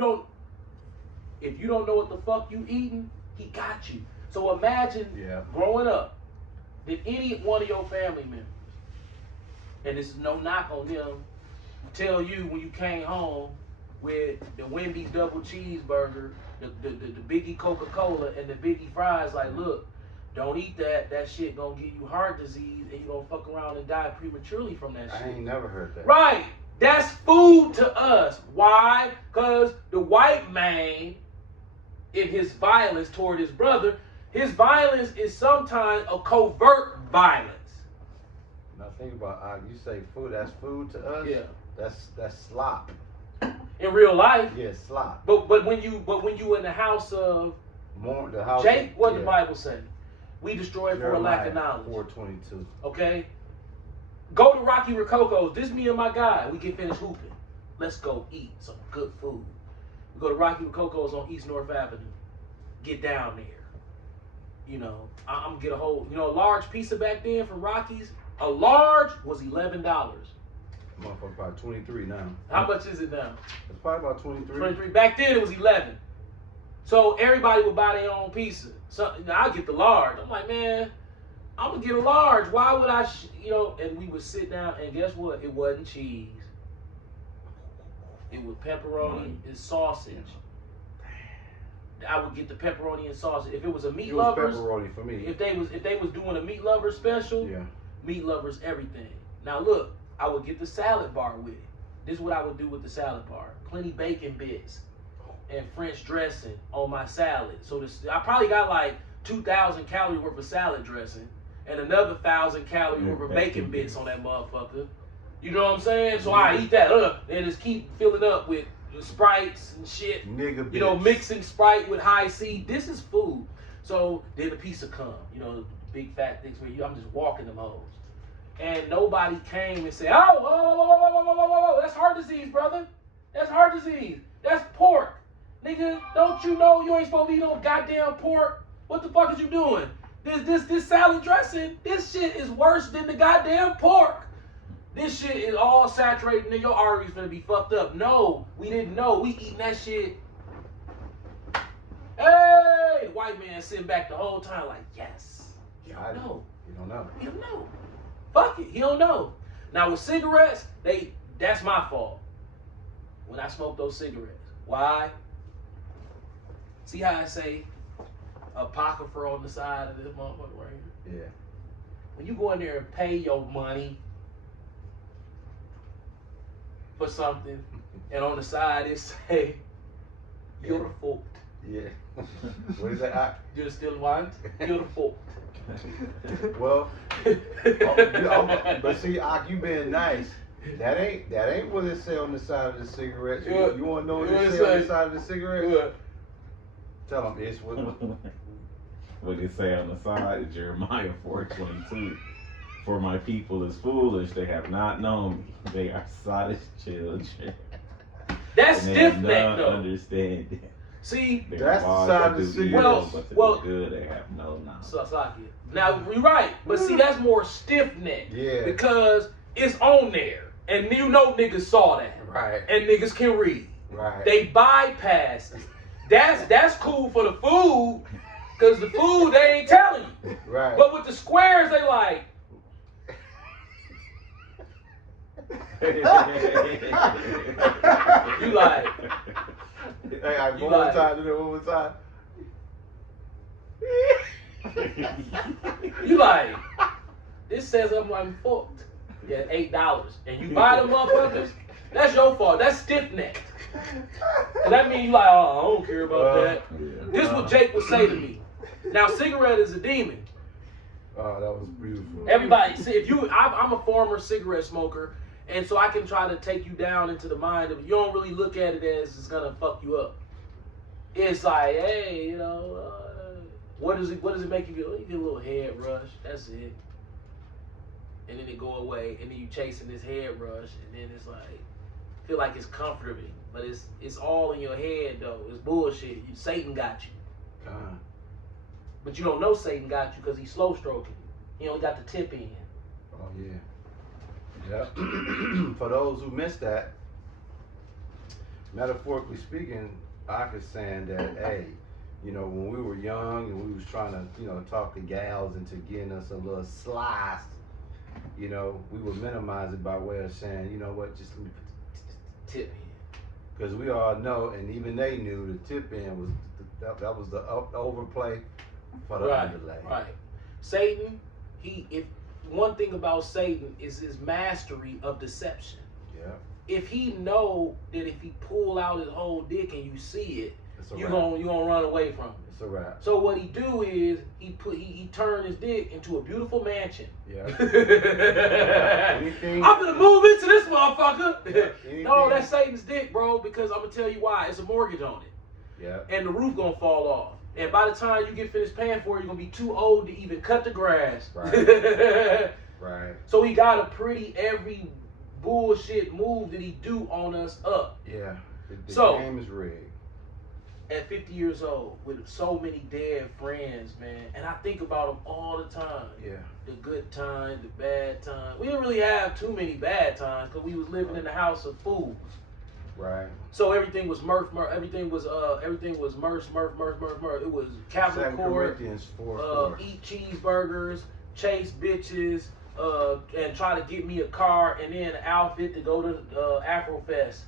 don't if you don't know what the fuck you eating, he got you. So imagine growing up, did any one of your family members, and this is no knock on them, tell you when you came home with the Wendy's double cheeseburger, the Biggie Coca-Cola, and the Biggie fries, like, look, don't eat that. That shit gonna give you heart disease, and you gonna fuck around and die prematurely from that shit. I ain't never heard that. Right. That's food to us. Why? Because the white man, in his violence toward his brother, his violence is sometimes a covert violence. Now think about you say food. That's food to us. Yeah. That's slop. In real life. Yeah, slop. But when you in the house of the house Jake, what the Bible say? We destroy for a lack of knowledge. 4:22. Okay. Go to Rocky Rococo's. This me and my guy. We get finished hooping. Let's go eat some good food. We go to Rocky Rococo's on East North Avenue. Get down there. You know, I'm gonna get a whole, a large pizza back then from Rocky's. A large was $11. Motherfucker, about 23 now. How much is it now? It's probably about 23. 23. Back then it was 11. So everybody would buy their own pizza. So I'll get the large. I'm like, man, I'm gonna get a large. Why would I, and we would sit down, and guess what? It wasn't cheese. It was pepperoni and sausage. I would get the pepperoni and sausage. If it was a meat lovers, pepperoni for me. If they was doing a meat lovers special, meat lovers everything. Now look, I would get the salad bar with it. This is what I would do with the salad bar. Plenty bacon bits and French dressing on my salad. So I probably got like 2,000 calories worth of salad dressing and another 1,000 calories worth of bacon bits on that motherfucker. You know what I'm saying? So I eat that up and just keep filling up with Sprites and shit. Nigga bits. Mixing Sprite with high C. This is food. So then the pizza come. Big fat things where I'm just walking them hoes. And nobody came and said, oh, whoa, that's heart disease, brother. That's heart disease. That's pork. Nigga, don't you know you ain't supposed to eat no goddamn pork? What the fuck is you doing? This salad dressing, this shit is worse than the goddamn pork. This shit is all saturated and your arteries gonna be fucked up. No, we didn't know. We eating that shit. Hey, the white man sitting back the whole time like, yes. He don't know. He don't know. He don't know. Fuck it, he don't know. Now with cigarettes, that's my fault. When I smoke those cigarettes. Why? See how I say apocrypha on the side of this motherfucker right here? Yeah. When you go in there and pay your money for something, and on the side it say, beautiful. Yeah. What is that? You still want? Beautiful. Well, but see, you being nice. That ain't what it say on the side of the cigarettes. You want to know what it say on the side of the cigarettes? Tell them it's what. What it say on the side? Jeremiah 4:22. For my people is foolish; they have not known me. They are sottish children. That's stiff neck though. Understand. See, that's the side of the cigarette. Well, good, they have no knowledge. Now you're right, but see, that's more stiff neck. Yeah. Because it's on there, and niggas saw that. Right. And niggas can read. Right. They bypass it. That's cool for the food, because the food they ain't telling you. Right. But with the squares, they like. You like. Hey, one more time. Do that one more time. You like, this says I'm fucked. Yeah, $8. And you buy them motherfuckers, that's your fault. That's stiff neck. And that means you like, oh, I don't care about that. This is what Jake would say to me. Now, cigarette is a demon. Oh, that was beautiful. Everybody, see, I'm a former cigarette smoker, and so I can try to take you down into the mind of, you don't really look at it as it's gonna fuck you up. It's like, hey, what does it make you feel? You get a little head rush, that's it. And then it go away, and then you chasing this head rush, and then it's like, feel like it's comforting, but it's all in your head though. It's bullshit. Satan got you. But you don't know Satan got you because he's slow stroking you. He only got the tip in. Oh yeah. Yeah. For those who missed that, metaphorically speaking, Ak is saying that, hey, you know, when we were young and we was trying to, you know, talk to gals into getting us a little slice, you know, we would minimize it by way of saying, you know what, just let me put the tip in. Because we all know, and even they knew, the tip in was, that was the overplay for the underlay. Right. Satan, if one thing about Satan is his mastery of deception. Yeah. If he know that if he pull out his whole dick and you see it, you wrap. gonna run away from it. It's a wrap. So what he do is he turn his dick into a beautiful mansion. Yeah. I'm gonna move into this motherfucker. Yeah. No, that's Satan's dick, bro. Because I'm gonna tell you why. It's a mortgage on it. Yeah. And the roof gonna fall off. And by the time you get finished paying for it, you're gonna be too old to even cut the grass. Right. Right. So he got to pretty every bullshit move that he do on us up. Yeah. The So, game is rigged. At 50 years old, with so many dead friends, man, and I think about them all the time. Yeah. The good times, the bad times. We didn't really have too many bad times because we was living in the house of fools. Right. So everything was murph. Everything was murph. It was Capital 2 Court. Corinthians 4:4. Eat cheeseburgers, chase bitches, and try to get me a car and then an outfit to go to Afrofest.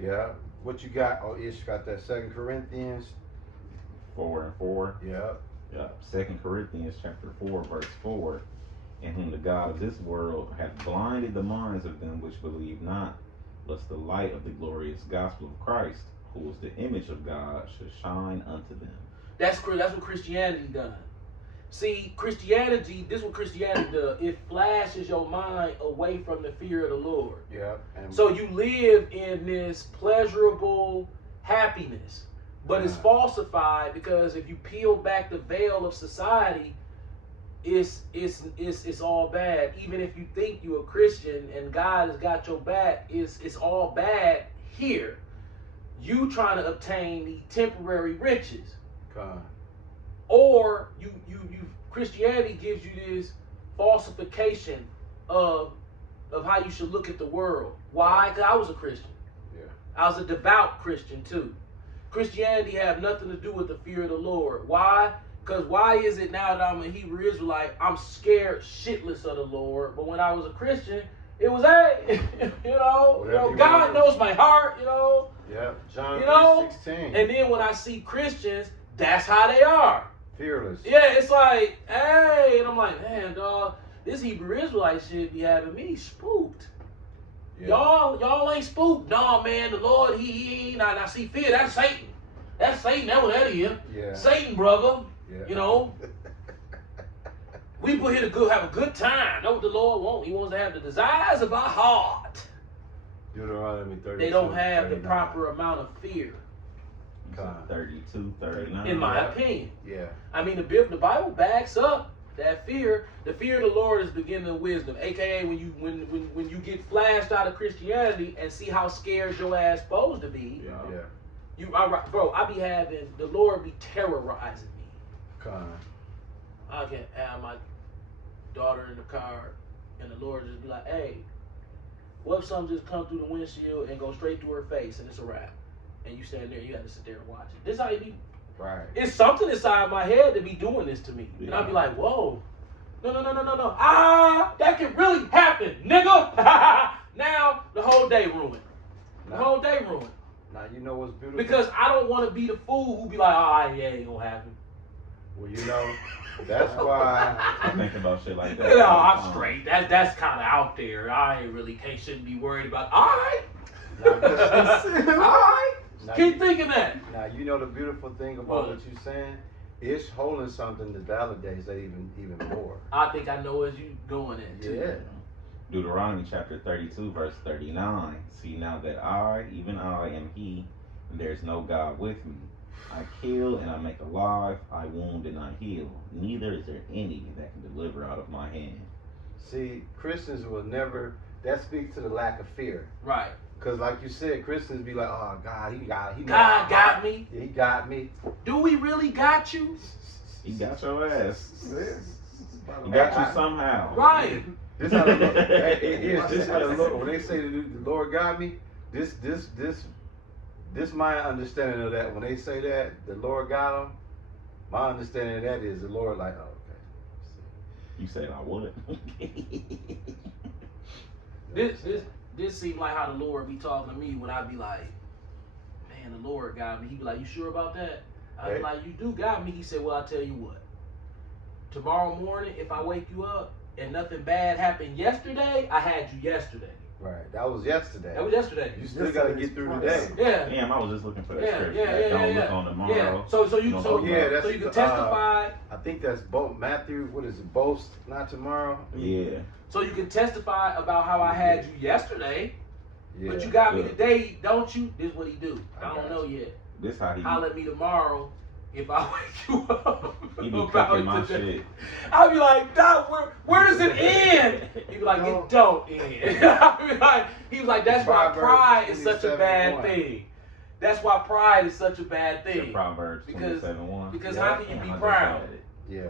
Yeah. What you got? Oh, Ish got that 2 Corinthians. 4:4. Yeah. Yeah. 2 Corinthians chapter 4, verse 4. In whom the God of this world hath blinded the minds of them which believe not, lest the light of the glorious gospel of Christ, who is the image of God, should shine unto them. That's what Christianity done. See, Christianity, this is what Christianity does. It flashes your mind away from the fear of the Lord. Yeah. And So you live in this pleasurable happiness, but it's falsified because if you peel back the veil of society, it's all bad. Even if you think you're a Christian and God has got your back, it's all bad here. You trying to obtain the temporary riches. Con. Or you Christianity gives you this falsification of how you should look at the world. Why? Because I was a Christian. Yeah. I was a devout Christian too. Christianity have nothing to do with the fear of the Lord. Why? Because why is it now that I'm a Hebrew Israelite, I'm scared shitless of the Lord, but when I was a Christian, it was God knows my heart, Yeah. John 3:16. And then when I see Christians, that's how they are. Fearless. Yeah, it's like, hey, and I'm like, man, dog, this Hebrew Israelite shit be having me spooked. Yeah. Y'all ain't spooked. No, man, the Lord, he ain't. I see fear. That's Satan. That's Satan. That's what that is. Yeah. Satan, brother. Yeah. We put here to have a good time. Know what the Lord wants. He wants to have the desires of our heart. Deuteronomy 32. They don't have 39. the proper amount of fear. 32, 39. In my opinion. Yeah. I mean, the Bible backs up that fear. The fear of the Lord is the beginning of wisdom. AKA when you get flashed out of Christianity and see how scared your ass supposed to be. Yeah. I be having the Lord be terrorizing me. Con. I can have my daughter in the car and the Lord just be like, hey, what if something just come through the windshield and go straight through her face and it's a wrap? And you stand there, you have to sit there and watch it. This is how you be. Right. It's something inside my head to be doing this to me. And I'll be like, whoa. No. That can really happen, nigga. Now, the whole day ruined. The whole day ruined. Now, you know what's beautiful? Because I don't want to be the fool who be like, yeah, ain't gonna happen. Well, that's why. I think about shit like that. No, I'm straight. That's kind of out there. I ain't really shouldn't be worried about. All right. All right. Keep thinking that. Now, you know the beautiful thing about what you're saying? It's holding something that validates that even more. I think I know as you going in too. Yeah. Deuteronomy chapter 32, verse 39. See now that I, even I, am he, and there is no God with me. I kill and I make alive, I wound and I heal. Neither is there any that can deliver out of my hand. See, Christians will never, that speaks to the lack of fear. Right. Because like you said, Christians be like, oh, God, God got me. Yeah, he got me. Do we really got you? He got your ass. He got got you somehow. Right. This how the Lord, this how the Lord, when they say the Lord got me, this this my understanding of that. When they say that the Lord got him, my understanding of that is the Lord like, oh, okay. You said I would. This seemed like how the Lord be talking to me when I be like, man, the Lord got me. He be like, you sure about that? I be like, you do got me. He said, well, I tell you what. Tomorrow morning, if I wake you up and nothing bad happened yesterday, I had you yesterday. Right, that was yesterday. That was yesterday. You still gotta get through today. Yeah. Damn, I was just looking for that Yeah, scripture. yeah, Don't yeah. look on tomorrow. Yeah. So you Don't so look yeah, up. that's so you can testify. I think that's Matthew. What is it? Boast not tomorrow. Yeah. So you can testify about how I had you yesterday, Yeah. but you got me Look. today, don't you? This is what he do. I I don't got know yet. This how he Holler at me tomorrow if I wake you up. he be about cooking my today. shit. I'll be like, Doc, where does it end? He be like, it don't end. I'll be like, he was like, that's why Proverbs pride is such a 27:1. bad thing. That's why pride is such a bad The thing. Proverbs Because- 27:1. Because Yeah. how can you Damn, I be just proud had it. Yeah.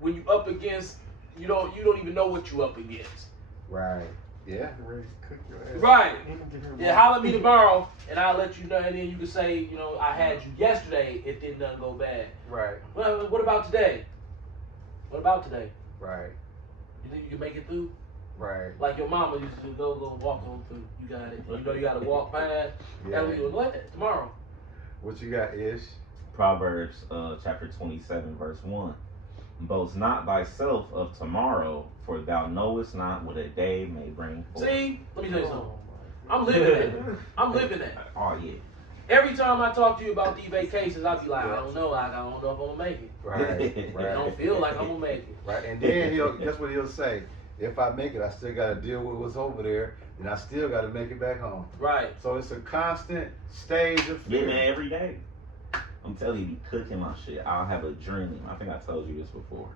when you up against you don't even know what you up against? Right. Yeah. Ready to cook your ass. Right. Mm-hmm. Yeah, holler at me tomorrow and I'll let you know, and then you can say, you know, I had you yesterday if didn't nothing go bad. Right. Well, what about today? What about today? Right. You think you can make it through? Right. Like your mama used to go walk on through. You got it. And you know you got to walk past. That's what you go ahead tomorrow. What you got, Ish? Proverbs chapter 27 verse 1. Boast not thyself of tomorrow, for thou knowest not what a day may bring forth. See, let me tell you something. I'm living that. I'm living that. Oh yeah. Every time I talk to you about these vacations, I be like, I don't know. I don't know if I'm gonna make it. Right. Right. I don't feel like I'm gonna make it. Right. And then that's what he'll say. If I make it, I still gotta deal with what's over there, and I still gotta make it back home. Right. So it's a constant stage of Yeah, fear. man, every day. I'm telling you, be cooking my shit. I'll have a dream. I think I told you this before.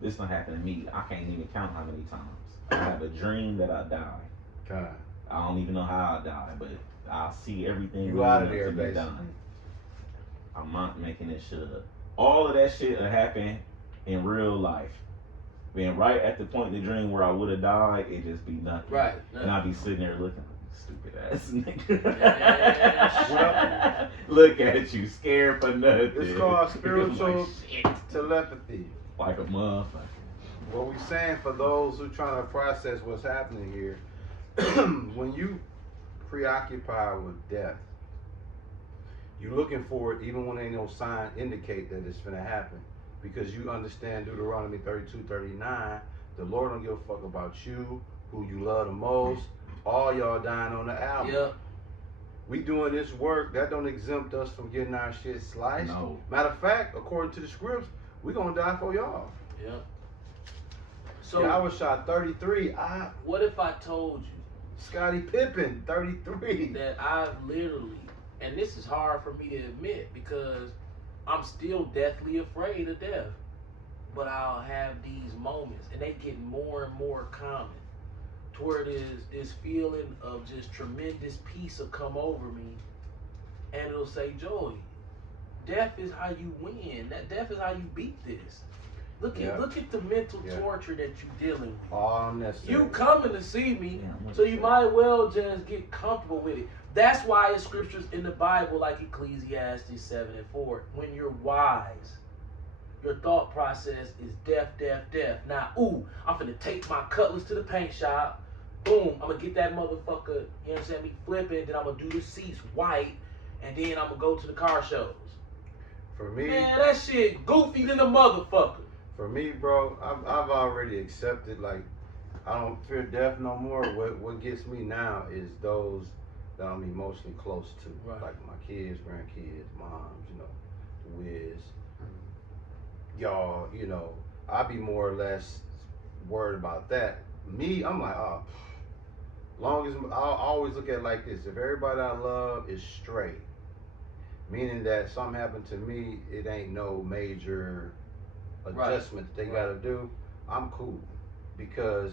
This done happened to me. I can't even count how many times. I have a dream that I die. God. I don't even know how I die, but I'll see everything. You out of leading there, up to me basically. dying. I'm not making this shit up. All of that shit will happen in real life. Being right at the point in the dream where I would have died, it just be nothing. Right. And I'd be sitting there looking like stupid ass Yeah. nigga. Look at you, scared for nothing. It's called spiritual Like, shit. telepathy. Like a motherfucker. What we saying for those who trying to process what's happening here, when you preoccupy with death, you looking for it even when ain't no sign indicate that it's gonna happen. Because you understand Deuteronomy 32:39, the Lord don't give a fuck about you, who you love the most, all y'all dying on the album. Yep. We doing this work, that don't exempt us from getting our shit sliced. No. Matter of fact, according to the scripts, we gonna die for y'all. Yep. So Yeah, I was shot 33. what if I told you Scottie Pippen, 33. that I've literally, and this is hard for me to admit because I'm still deathly afraid of death, but I'll have these moments and they get more and more common to where it is this feeling of just tremendous peace will come over me and it'll say, Joey, death is how you win. That death is how you beat this. Look at the mental torture that you're dealing with. All unnecessary. You coming to see me, Yeah, so you might well just get comfortable with it. That's why it's scriptures in the Bible like Ecclesiastes 7:4. When you're wise, your thought process is death, death, death. Now, I'm finna take my cutlass to the paint shop. Boom, I'm gonna get that motherfucker, you know what I'm saying, me flipping, then I'm gonna do the seats white, and then I'm gonna go to the car shows. For me, Man, that shit goofy than a motherfucker. For me, bro, I've already accepted, like, I don't fear death no more. What gets me now is those that I'm emotionally close to. Right. Like my kids, grandkids, moms, you know, Wiz, y'all, you know. I be more or less worried about that. Me, I'm like, long as, I'll always look at it like this. If everybody I love is straight, meaning that something happened to me, it ain't no major adjustment that they gotta do, I'm cool. Because,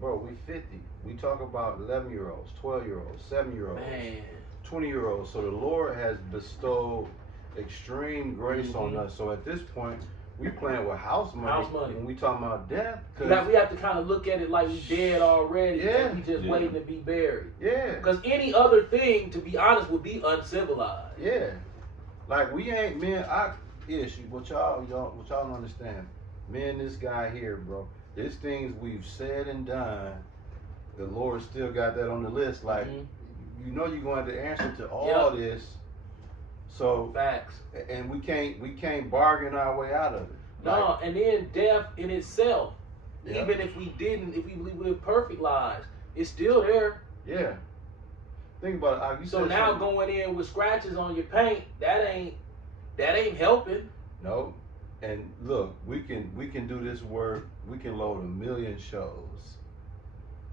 bro, we 50. We talk about 11-year-olds, 12-year-olds, 7-year-olds, Man. 20-year-olds. So the Lord has bestowed extreme grace on us. So at this point, we playing with house money. House money. When we talking about death. We have to kind of look at it like we dead already. Yeah. And we just waiting to be buried. Yeah. Because any other thing, to be honest, would be uncivilized. Yeah. Like we ain't men. What y'all don't understand. Me and this guy here, bro. There's things we've said and done. The Lord still got that on the list. Like, you know, you're going to have to answer to all this. So facts. And we can't bargain our way out of it. No, Like, and then death in itself, Yeah. even if we live perfect lives, it's still there. yeah. Think about it. You So said now something. going in with scratches on your paint, that ain't helping. No. And look, we can do this work. We can load 1 million shows.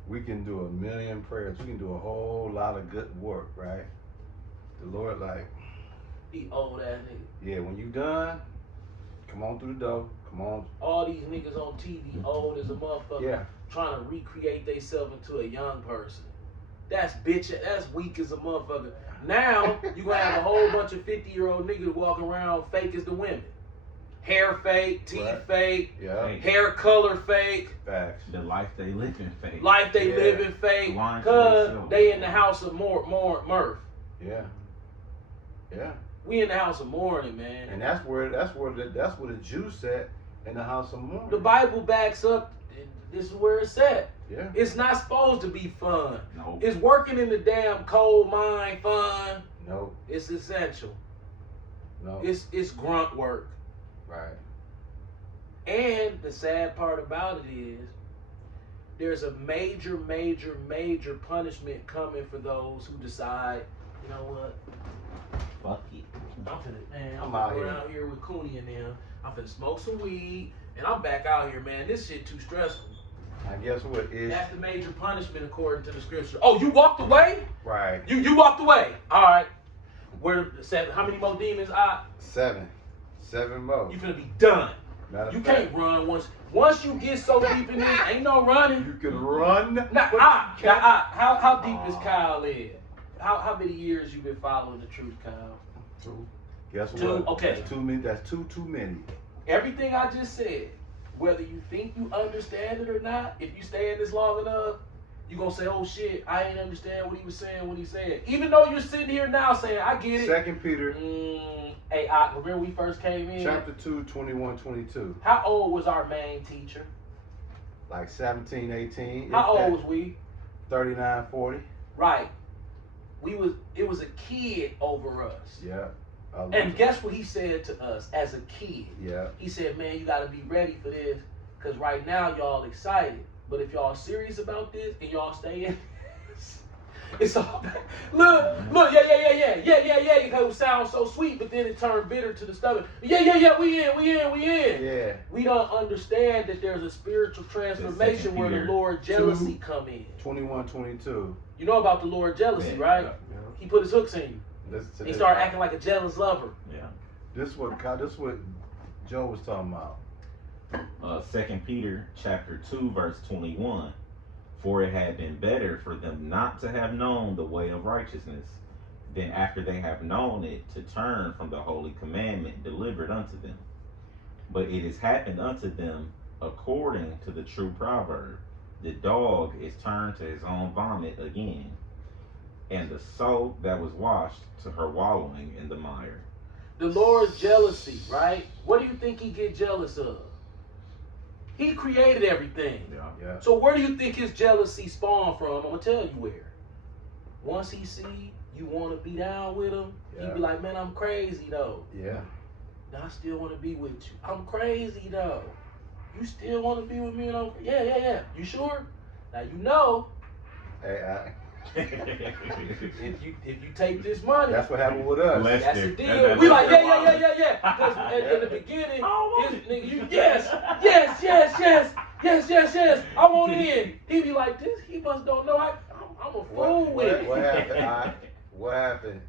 We can do 1 million prayers. We can do a whole lot of good work, right? The Lord, like, He old ass nigga. yeah, when you done, come on through the door. Come on. All these niggas on TV old as a motherfucker, Yeah. trying to recreate themselves into a young person. That's weak as a motherfucker. Now you gonna have a whole bunch of 50-year-old niggas walking around fake as the women. Hair fake, teeth Right. fake, Yeah. hair color fake, Facts. The life they living fake. life they Yeah. living fake, Lying to cause themselves. they in the house of Murph. Yeah. Yeah. We in the house of mourning, man. And that's where the Jews at in the house of mourning. The Bible backs up. This is where it's at. Yeah. It's not supposed to be fun. No. It's working in the damn coal mine fun. No. It's essential. No. It's grunt work. Right. And the sad part about it is there's a major, major, major punishment coming for those who decide, you know what? Fuck it. I'm out finna here. go out here with Cooney and them. I'm finna smoke some weed, and I'm back out here, man. This shit too stressful. I guess what is That's the major punishment according to the scripture. Oh, you walked away? right. You walked away. All right. Where seven? How many more demons? 7 more. You finna be done. Matter of You fact, can't run once you get so deep in this. Ain't no running. You can run. How deep is Kyle in? How many years you been following the truth, Kyle? 2. Guess Two? what? Okay. That's too many. That's too many. Everything I just said, whether you think you understand it or not, if you stay in this long enough, you gonna say, "Oh shit, I ain't understand what he was saying when he said." Even though you're sitting here now saying, "I get it." 2 Peter Hey, remember we first came in? chapter 2, 21, 22. How old was our main teacher? Like 17, 18. How if that, old was we? 39, 40. Right. It was a kid over us. Yeah. And guess what he said to us as a kid? Yeah. He said, "Man, you got to be ready for this, because right now y'all excited. But if y'all serious about this and y'all stay in this, it's all bad." Look, yeah. Because it sounds so sweet, but then it turned bitter to the stomach. Yeah, we in. Yeah. We don't understand that there's a spiritual transformation where the Lord jealousy come in. 21, 22. You know about the Lord jealousy, right? Yeah. He put his hooks in you. Listen to He this. started acting like a jealous lover. Yeah. This what Joe was talking about. 2 Peter chapter 2 verse 21. For it had been better for them not to have known the way of righteousness, than after they have known it to turn from the holy commandment delivered unto them. But it has happened unto them according to the true proverb, the dog is turned to his own vomit again, and the soul that was washed to her wallowing in the mire. The Lord's jealousy, right? What do you think he get jealous of? He created everything. Yeah. So where do you think his jealousy spawned from? I'm going to tell you where. Once he see you want to be down with him, he Yeah. be like, "Man, I'm crazy though. Yeah. I still want to be with you. I'm crazy though. You still want to be with me?" And I'm, yeah. You sure? Now you know Hey, if you take this money, that's what happened with us. Let's- that's the Lester. deal. That's We like, Lester yeah. Because in the beginning, Oh, his nigga, you yes. I want it in. He be like, this. He must don't know. I'm a fool with it. What happened? What happened?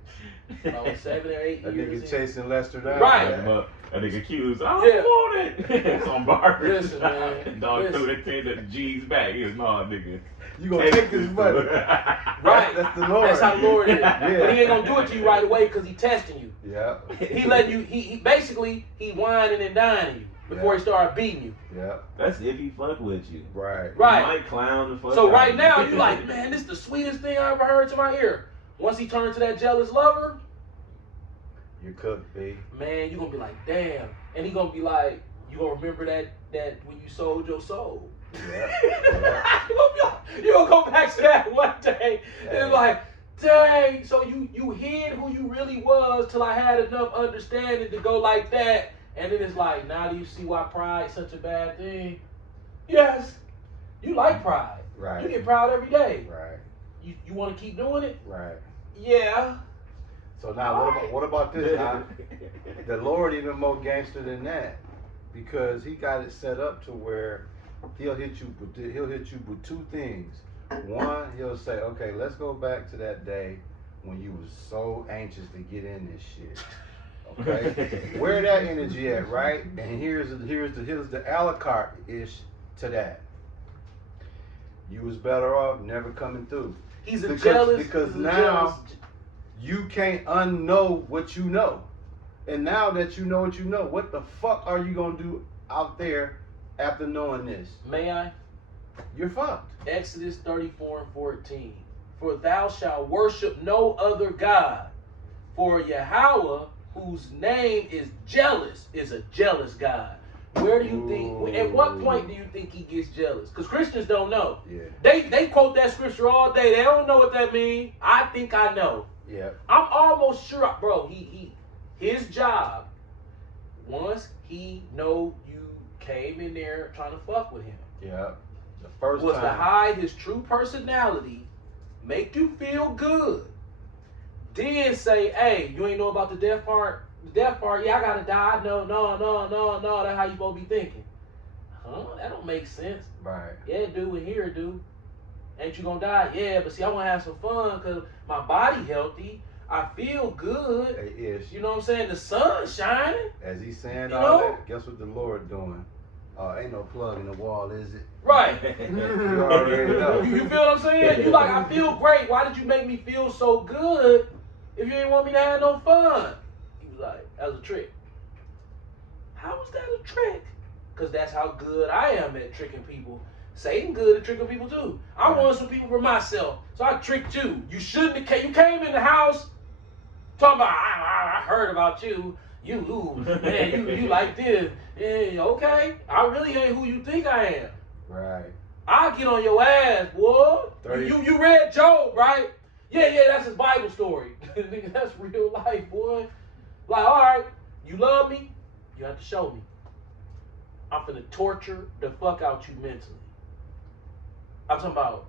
I was 7 or 8 That years nigga in. chasing Lester down. Right. That nigga accused. I Yeah. don't want it. It's on barbers. Listen, man. Dog Listen. threw the G's back. He was no nigga. You gonna take this money? Right. That's the Lord. That's how the Lord is. Yeah. But he ain't gonna do it to you right away because he testing you. Yeah. He letting you. He basically he whining and dining you. before he started beating you. Yeah. That's if he fuck with you. Right. He might clown the fuck So out right of now you like, man, this is the sweetest thing I ever heard to my ear. Once he turned to that jealous lover, You cooked, B. man, you gonna be like, damn. And he gonna be like, you gonna remember that when you sold your soul. Yeah. You gonna go back to that one day and Hey. like, dang, so you hid who you really was till I had enough understanding to go like that. And then it's like, now do you see why pride's such a bad thing? Yes. You like pride. Right. You get proud every day. Right. You want to keep doing it? Right. Yeah. So now, what about this? Now, the Lord even more gangster than that, because He got it set up to where He'll hit you with two things. One, He'll say, okay, let's go back to that day when you was so anxious to get in this shit. Okay, where that energy at, right? And here's the a la carte ish to that. You was better off never coming through. He's a Because jealous. he's a now jealous- you can't unknow what you know. And now that you know what you know, what the fuck are you gonna do out there after knowing this? May I? You're fucked. Exodus 34:14. For thou shalt worship no other God, for Yahweh, whose name is jealous, is a jealous God. Where do you think? At what point do you think he gets jealous? Because Christians don't know. Yeah. They quote that scripture all day. They don't know what that means. I think I know. Yeah. I'm almost sure, bro. His job, once he know you came in there trying to fuck with him, Yeah. The first was to time. hide his true personality, make you feel good, then say, hey, you ain't know about the death part? The death part, yeah, I gotta die. No, that's how you supposed to be thinking. Huh? That don't make sense. Right. Yeah, it do, and here it do. Ain't you gonna die? Yeah, but see, I wanna have some fun because my body healthy. I feel good. Hey, Ish. You know what I'm saying? The sun's shining. As he's saying You all know? that, guess what the Lord doing? Ain't no plug in the wall, is it? Right. You already know. You feel what I'm saying? You like, I feel great. Why did you make me feel so good if you ain't want me to have no fun? He was like, that was a trick. How was that a trick? Because that's how good I am at tricking people. Satan good at tricking people too. I wanted some people for myself, so I tricked you. You shouldn't have. You came in the house talking about, I heard about you. Man, you like this. Yeah, okay. I really ain't who you think I am. Right. I'll get on your ass, boy. 30. You read Job, right? Yeah, that's his Bible story. Nigga, that's real life, boy. Like, all right, you love me, you have to show me. I'm finna torture the fuck out you mentally. I'm talking about,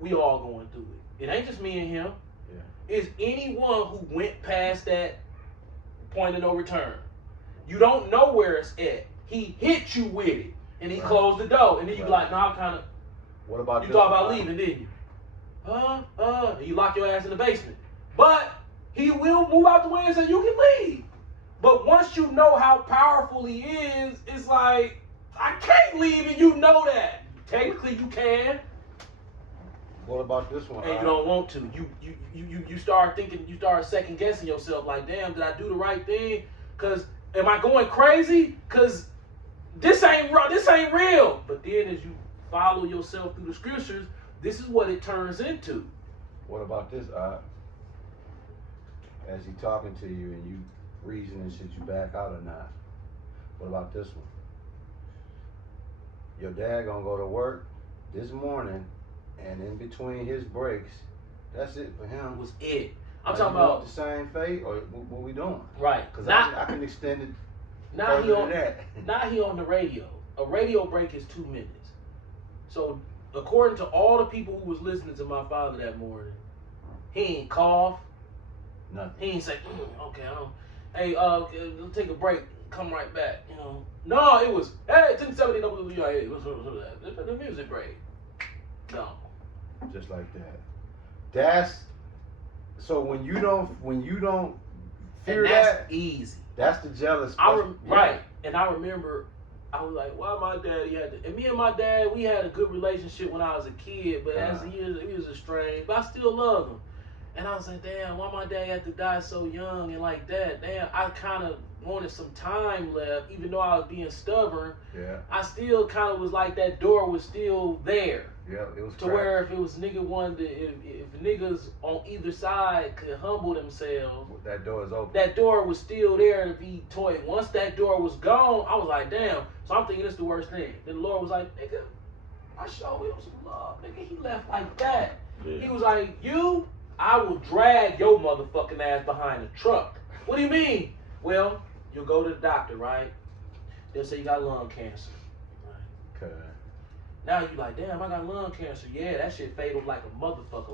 we all going through it. It ain't just me and him. Yeah. It's anyone who went past that point of no return. You don't know where it's at. He hit you with it, and he Right. closed the door, and then you be Right. like, no, I'm kind of. What about You this thought about one? leaving, didn't you? And you lock your ass in the basement. But he will move out the way and say you can leave. But once you know how powerful he is, it's like, I can't leave, and you know that. Technically, you can, What about this one? and you don't want to. You start thinking, you start second guessing yourself. Like, damn, did I do the right thing? Cause am I going crazy? Cause this ain't real. But then as you follow yourself through the scriptures, this is what it turns into. What about this? As he talking to you and you reasoning, should you back out or not? What about this one? Your dad gonna go to work this morning, and in between his breaks, that's it for him. Was it? I'm Are talking you want about the same fate, or what we doing? right. Because Not I can extend it not he further on than that. not he on the radio. A radio break is 2 minutes. So according to all the people who was listening to my father that morning, he ain't cough. Nothing. He ain't say, okay, hey, let's take a break. Come right back. You know. No, it was, hey, 1070 WWIA. What's that? The music break. No. Just like that. So when you don't fear And that's that, easy. that's the jealous. Right. And I remember I was like, why my daddy had to, and me and my dad, we had a good relationship when I was a kid, but as the years, he was estranged, but I still love him. And I was like, damn, why my dad had to die so young and like that? Damn, I kind of wanted some time left, even though I was being stubborn. Yeah. I still kind of was like that door was still there. Yeah, it was To cracked. where if it was nigga wanted to, if niggas on either side could humble themselves, That door is open. that door was still there to be toyed. Once that door was gone, I was like, damn. So I'm thinking it's the worst thing. Then the Lord was like, nigga, I showed him some love. Nigga, he left like that. Yeah. He was like, I will drag your motherfucking ass behind the truck. What do you mean? Well, you'll go to the doctor, right? They'll say you got lung cancer. Okay. Now you like, damn, I got lung cancer. Yeah, that shit fatal like a motherfucker.